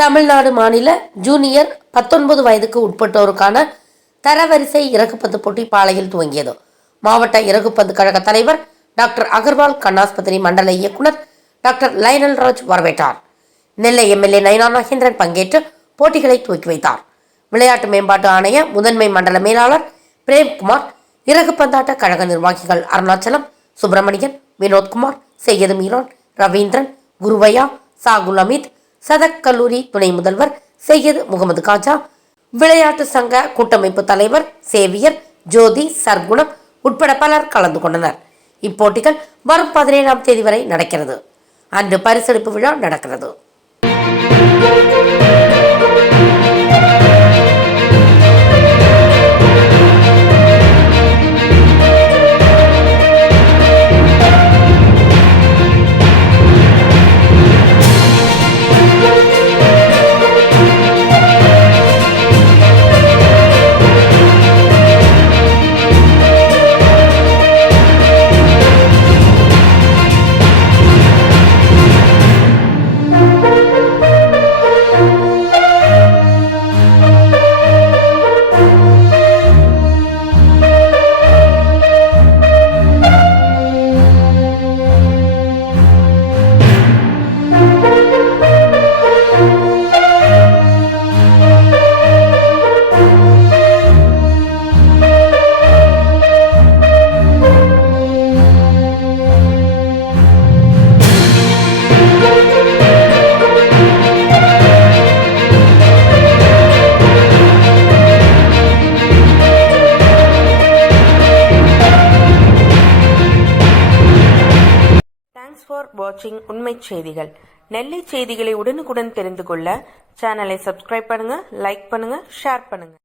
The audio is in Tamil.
தமிழ்நாடு மாநில ஜூனியர் 19 வயதுக்கு உட்பட்டோருக்கான தரவரிசை இறகுப்பந்து போட்டி பாளையில் துவங்கியது. மாவட்ட இறகுப்பந்து கழக தலைவர் டாக்டர் அகர்வால் கண்ணாஸ்பத்திரி மண்டல இயக்குனர் டாக்டர் லைனல் ராஜ் வரவேற்றார். நெல்லை எம்எல்ஏ நயினா மகேந்திரன் பங்கேற்று போட்டிகளை துவக்கி வைத்தார். விளையாட்டு மேம்பாட்டு ஆணைய முதன்மை மண்டல மேலாளர் பிரேம்குமார், இறகுப்பந்தாட்ட கழக நிர்வாகிகள் அருணாச்சலம், சுப்பிரமணியன், வினோத்குமார், செய்யது மீரான், ரவீந்திரன், குருவையா, சாகுல் அமீத், சதக் கல்லூரி துணை முதல்வர் செய்யது முகமது காஜா, விளையாட்டு சங்க கூட்டமைப்பு தலைவர் சேவியர், ஜோதி, சர்க்குணம் உட்பட பலர் கலந்து கொண்டனர். இப்போட்டிகள் வரும் 17ஆம் தேதி வரை நடக்கிறது. அன்று பரிசளிப்பு விழா நடக்கிறது. Thanks for watching உண்மை செய்திகள். நெல்லை செய்திகளை உடனுக்குடன் தெரிந்து கொள்ள சேனலை சப்ஸ்கிரைப் பண்ணுங்க, லைக் பண்ணுங்க, ஷேர் பண்ணுங்க.